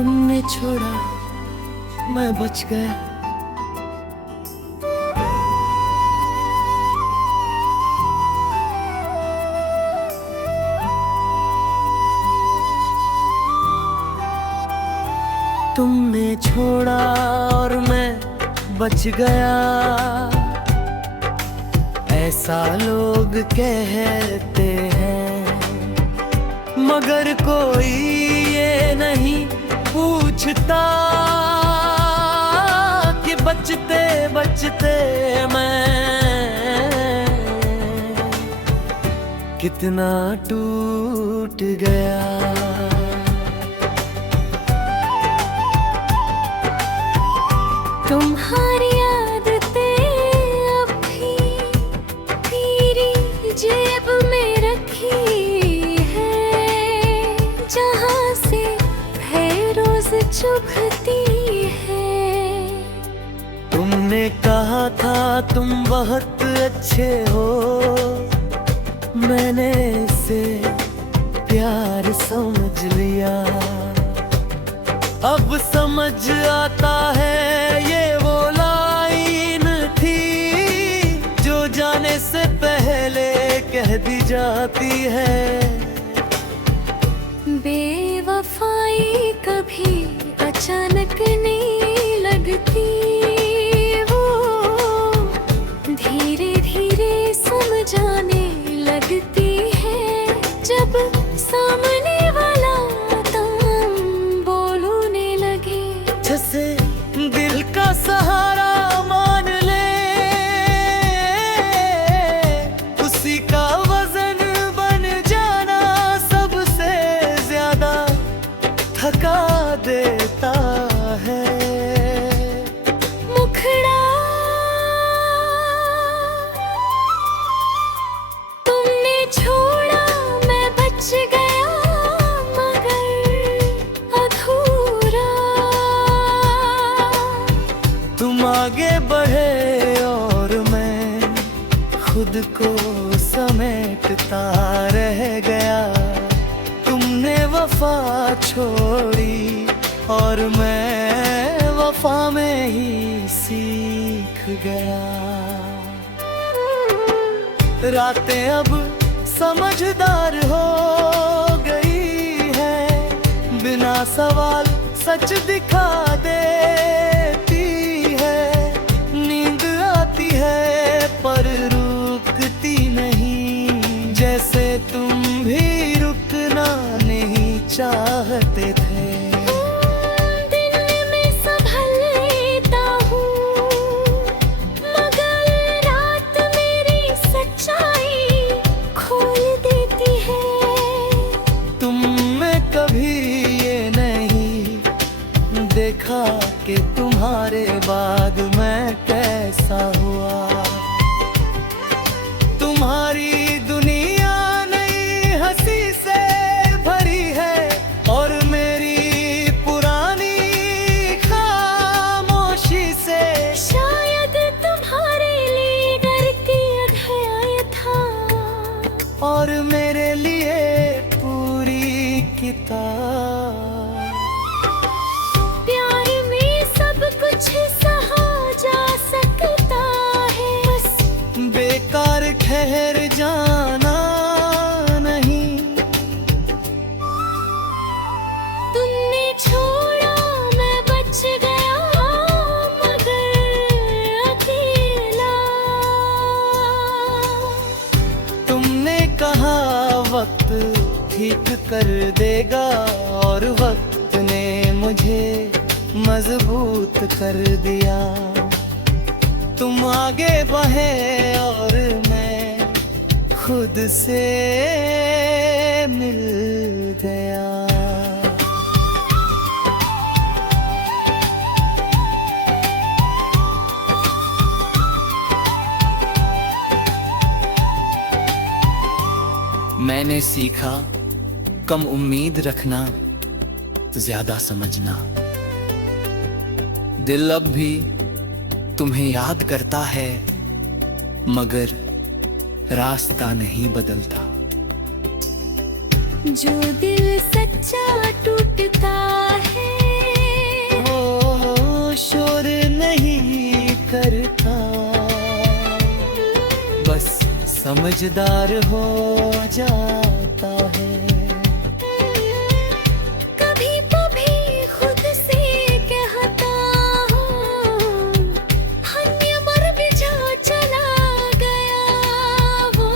तुमने छोड़ा मैं बच गया। तुमने छोड़ा और मैं बच गया, ऐसा लोग कहते हैं, मगर कोई ये नहीं पूछता कि बचते बचते मैं कितना टूट गया। तुम्हारी आदतें अब भी तेरी जेब में रखी है, जहाँ से है रोज चुभती है। तुमने कहा था तुम बहुत अच्छे हो, मैंने इसे प्यार समझ लिया। अब समझ आता है ये वो लाइन थी जो जाने से पहले कह दी जाती है। बेवफाई कभी अचानक नहीं लगती, वो धीरे धीरे समझाने लगती है। जब सामने वाला जैसे दिल का सहारा मान ले, उसी का वजन बन जाना सबसे ज्यादा थका देता है। मुखड़ा तुमने छोड़ा मैं बच गया, आगे बढ़े और मैं खुद को समेटता रह गया। तुमने वफा छोड़ी और मैं वफा में ही सीख गया। रातें अब समझदार हो गई है, बिना सवाल सच दिखा देती है। नींद आती है पर रुकती नहीं, जैसे तुम भी रुकना नहीं चाहते थे। दिन में संभल लेता हूँ, मगर रात मेरी सच्चाई खोल देती है। तुम में कभी ये नहीं देखा कि तुम्हारे बाद मैं कैसा हुआ। तुम्हारी दुनिया नई हंसी से भरी है और मेरी पुरानी खामोशी से। शायद तुम्हारे लिए डर की अध्याय था और मेरे लिए पूरी किताब। सहा जा सकता है, बस बेकार ठहर जाना नहीं। तुमने छोड़ा मैं बच गया, मगर अकेला। तुमने कहा वक्त ठीक कर देगा और वक्त ने मुझे मजबूत कर दिया। तुम आगे बढ़े और मैं खुद से मिल गया। मैंने सीखा कम उम्मीद रखना, ज्यादा समझना। दिल अब भी तुम्हें याद करता है, मगर रास्ता नहीं बदलता। जो दिल सच्चा टूटता है शोर नहीं करता, बस समझदार हो जाता है। कभी कभी खुद से कहता हूँ, अन्य मर भी जा चला गया वो,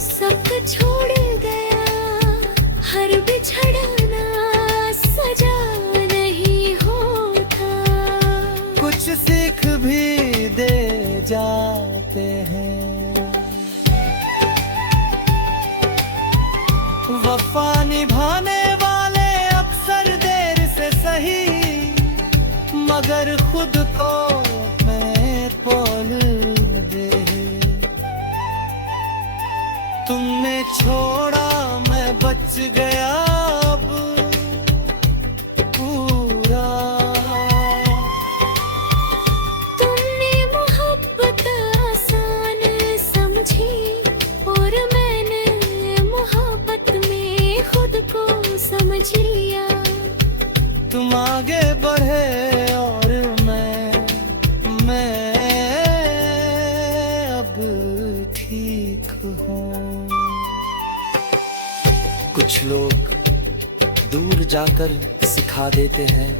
सब कुछ छोड़ गया। हर बिछड़ना सजा नहीं होता, कुछ सीख भी दे जाते हैं। वफा निभाने वाले अक्सर देर से सही, मगर खुद को मैं तोल दे। तुमने छोड़ा मैं बच गया अब पूरा। तुमने मोहब्बत आसान समझी और मैंने मोहब्बत में खुद को समझ लिया। तुम आगे बढ़े और मैं अब ठीक हूँ। कुछ लोग दूर जाकर सिखा देते हैं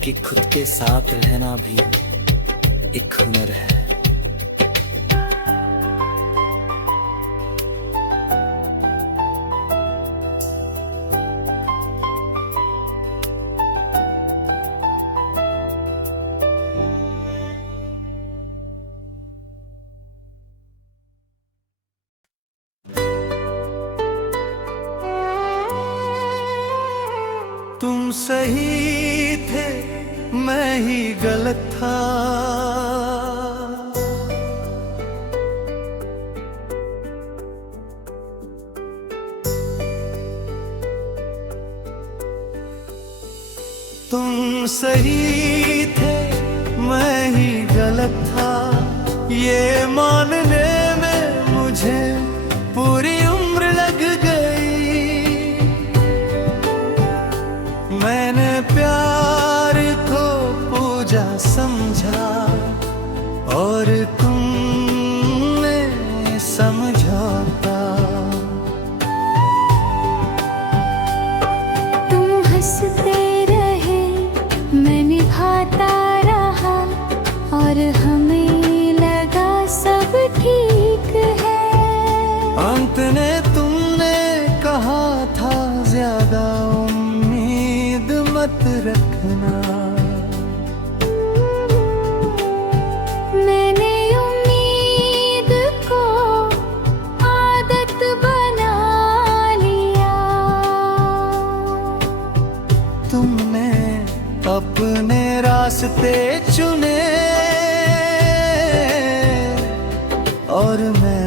कि खुद के साथ रहना भी एक हुनर है। तुम सही थे, मैं ही गलत था। तुम सही थे, मैं ही गलत था। ये मानने में मुझे पूरी उम्र लग गई। मैंने प्यार को पूजा समझा और तुमने समझौता। तुम हंसते रहे, मैं निभाता रहा और हमें लगा सब ठीक है। अंत ने तुमने कहा था ज्यादा उम्मीद मत रखना। मैंने उम्मीद को आदत बना लिया। तुमने अपने रास्ते चुने और मैं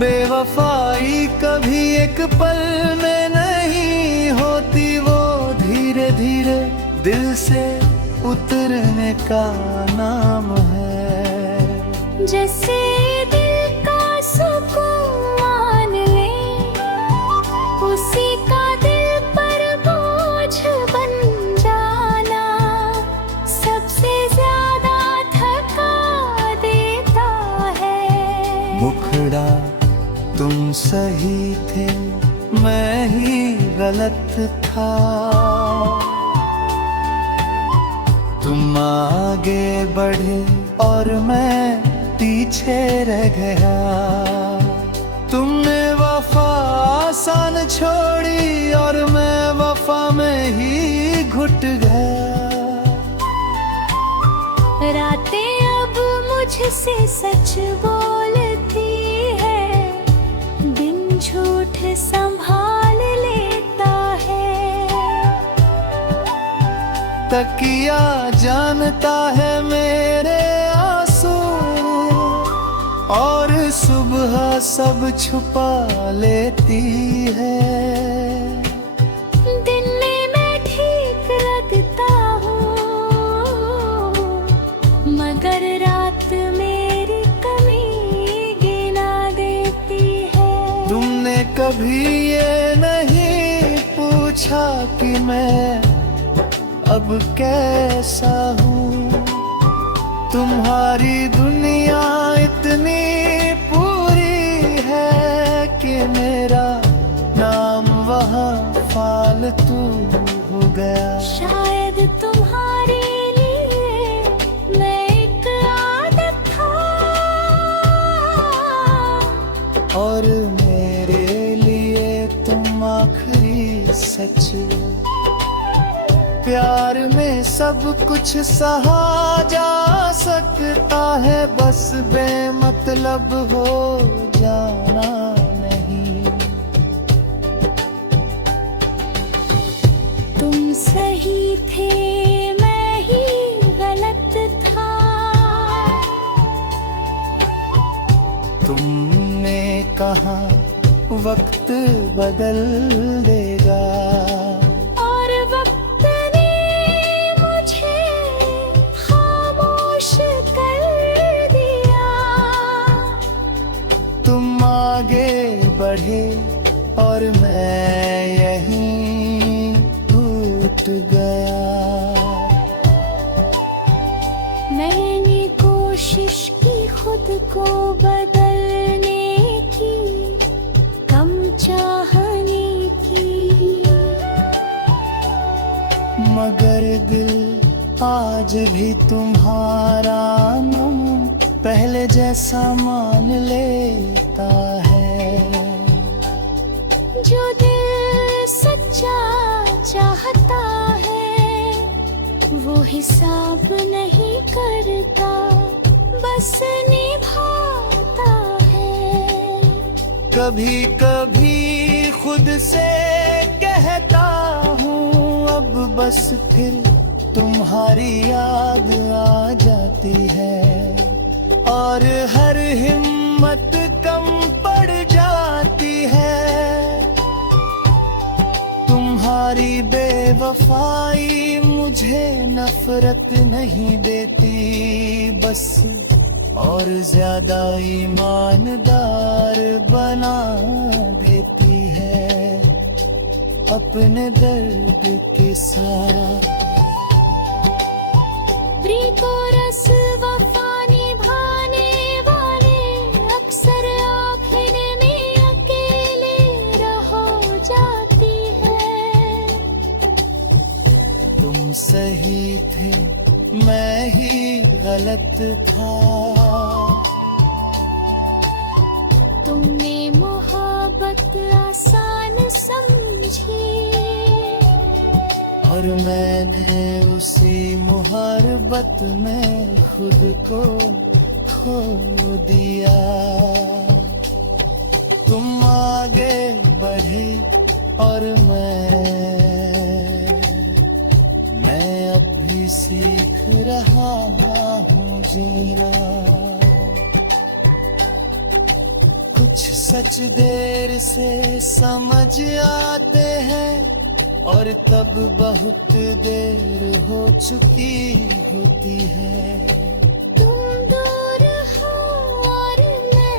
बेवफाई कभी एक पल में नहीं होती, वो धीरे धीरे दिल से उतरने का नाम है। जैसे दिल का सुकून मान ले, उसी का दिल पर बोझ बन जाना सबसे ज्यादा थका देता है। मुखड़ा तुम सही थे, मैं ही गलत था। तुम आगे बढ़े और मैं पीछे रह गया। तुमने वफा आसान छोड़ी और मैं वफा में ही घुट गया। रातें अब मुझसे सच बोलती है, दिन झूठ संभाल लेता है। तकिया जानता है मेरे आंसू और सुबह सब छुपा लेती है। दिन में मैं ठीक लगता हूँ, मगर रात मेरी कमी गिना देती कि मैं अब कैसा हूँ। तुम्हारी दुनिया इतनी पूरी है कि मेरा नाम वहाँ फालतू हो गया। शायद तुम्हारे लिए मैं एक आदत था, और मेरे लिए तुम आखिरी सच। प्यार में सब कुछ सहा जा सकता है, बस बेमतलब हो जाना नहीं। तुम सही थे, मैं ही गलत था। तुमने कहा वक्त बदल देगा, और वक्त ने मुझे खामोश कर दिया। तुम आगे बढ़े और मैं यहीं टूट गया। मैंने कोशिश की खुद को बदलने की, कम चाहने की, मगर दिल आज भी तुम्हारा नाम पहले जैसा मान लेता है। जो दिल सच्चा चाहता है वो हिसाब नहीं करता, बस निभाता है। कभी कभी खुद से कहता हूँ अब बस, फिर तुम्हारी याद आ जाती है, और हर हिम्मत कम पड़ जाती है। तुम्हारी बेवफाई मुझे नफरत नहीं देती, बस और ज्यादा ईमानदार बना देती है अपने दर्द के साथ। को रस वफा निभाने वाले अक्सर आखिर में अकेले रहो जाती है। तुम सही थे, मैं ही गलत था। तुमने मोहब्बत आसान समझी, और मैंने उसी मोहब्बत में खुद को खो दिया। तुम आगे बढ़े और मैं अब भी सीख रहा हूँ जीना। कुछ सच देर से समझ आते हैं, और तब बहुत देर हो चुकी होती है। तुम दूर हो और मैं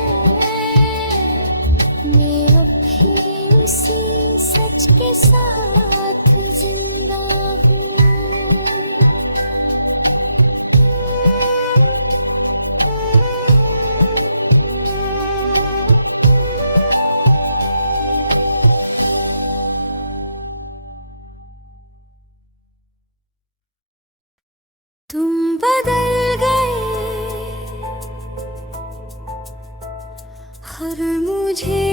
अब भी उसी सच के साथ जिंदा हूँ। तुम बदल गए और मुझे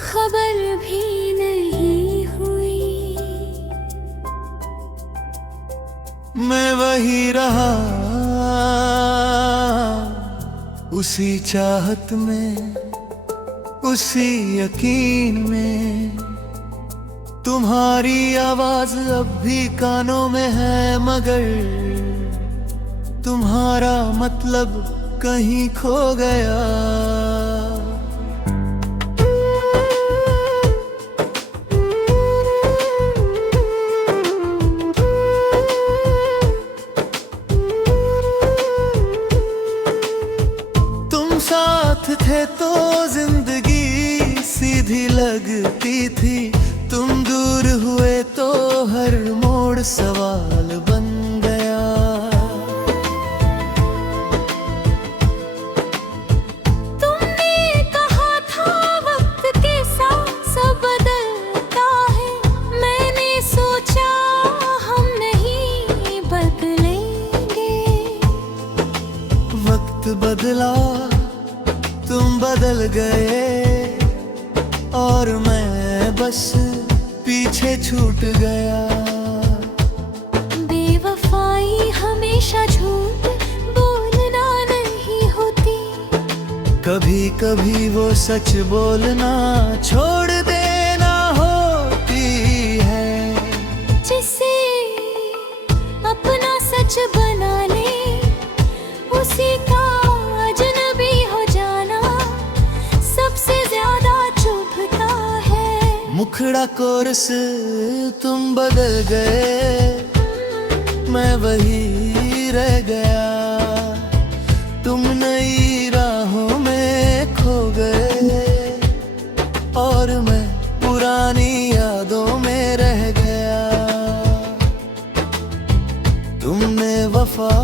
खबर भी नहीं हुई। मैं वही रहा उसी चाहत में, उसी यकीन में। तुम्हारी आवाज अब भी कानों में है, मगर तुम्हारा मतलब कहीं खो गया। तुम साथ थे तो जिंदगी सीधी लगती रहती थी, तुम दूर हुए तो हर मोड़ सवाल बन गया। तुमने कहा था वक्त के साथ सब बदलता है, मैंने सोचा हम नहीं बदलेंगे। वक्त बदला, तुम बदल गए और मैं बस पीछे छूट गया। बेवफाई हमेशा झूठ बोलना नहीं होती, कभी कभी वो सच बोलना छोड़ देना होती है। जिसे अपना सच बना ले उसी का अजनबी हो जाना सबसे ज्यादा चुभता है। मुखड़ा कोरस तुम बदल गए, मैं वही रह गया। तुम नई राहों में खो गए और मैं पुरानी यादों में रह गया। तुमने वफा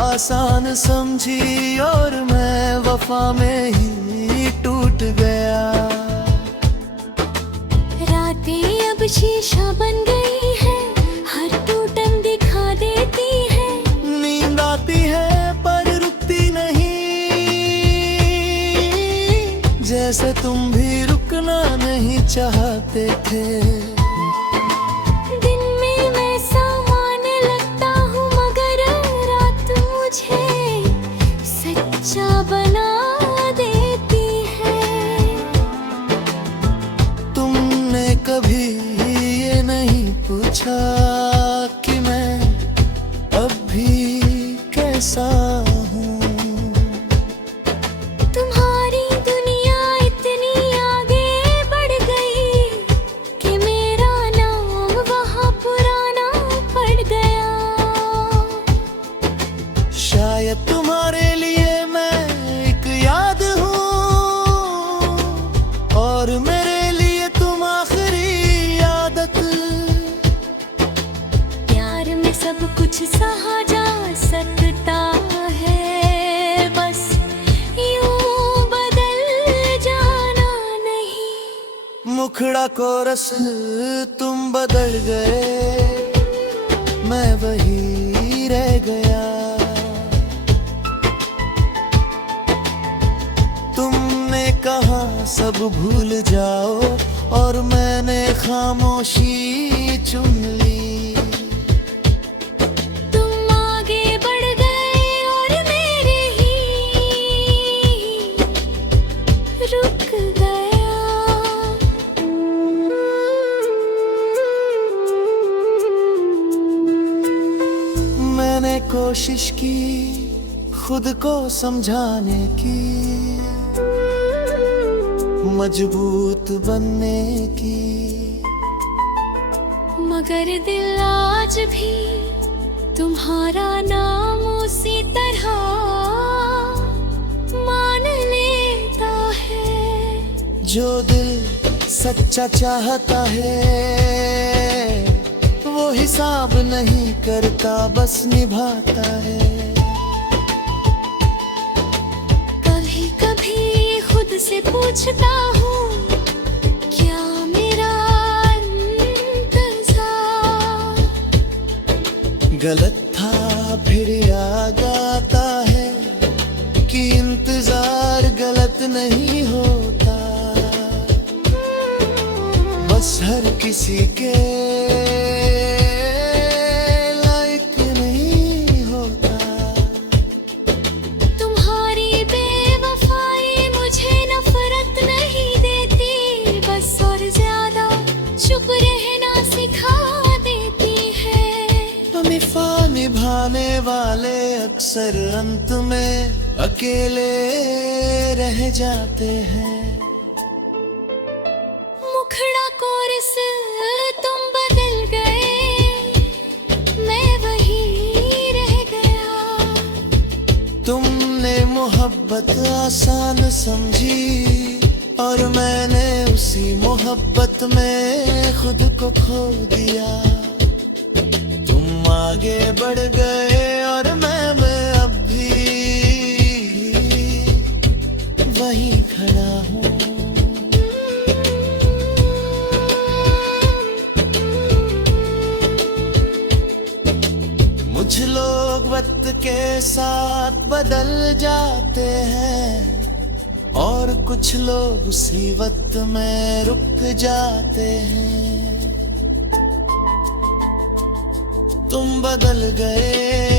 आसान समझी और मैं वफा में ही टूट गया। रातें अब शीशा बन गई है, हर टूटन दिखा देती है। नींद आती है पर रुकती नहीं, जैसे तुम भी रुकना नहीं चाहते थे। दिन में मैं सामान्य लगता हूँ मगर रात मुझे सच्चा बना देती है। तुमने कभी ये नहीं पूछा कि मैं अब भी कैसा हूँ। तुम्हारी दुनिया इतनी आगे बढ़ गई कि मेरा नाम वहाँ पुराना पड़ गया। शायद तुम्हारे लिए मैं एक याद हूँ और मेरे लिए तुम आखिरी आदत। प्यार में सब कुछ सहा जा सकता है, बस यूं बदल जाना नहीं। मुखड़ा कोरस तुम बदल गए, मैं वही रह गया। तुमने कहा सब भूल जाओ और मैंने खामोशी चुन ली। तुम आगे बढ़ गए और मेरे ही रुक गया। मैंने कोशिश की खुद को समझाने की, मजबूत बनने की, मगर दिल आज भी तुम्हारा नाम उसी तरह मान लेता है। जो दिल सच्चा चाहता है वो हिसाब नहीं करता, बस निभाता है। कभी कभी खुद से पूछता हूँ क्या मेरा इंतजार गलत था, फिर याद आता है कि इंतजार गलत नहीं होता। बस हर किसी के लायक नहीं होता। तुम्हारी बेवफाई मुझे नफरत नहीं देती, बस और ज्यादा चुप रहना सिखा देती है। वफा निभाने वाले अक्सर अंत में अकेले रह जाते हैं। मुखड़ा कोरस तुम बदल गए, मैं वही रह गया। तुमने मोहब्बत आसान समझी और मैंने उसी मोहब्बत वक्त में खुद को खो दिया। तुम आगे बढ़ गए और मैं अब भी वहीं खड़ा हूँ। कुछ लोग वक्त के साथ बदल जाते हैं और कुछ लोग उसी वक्त में रुक जाते हैं। तुम बदल गए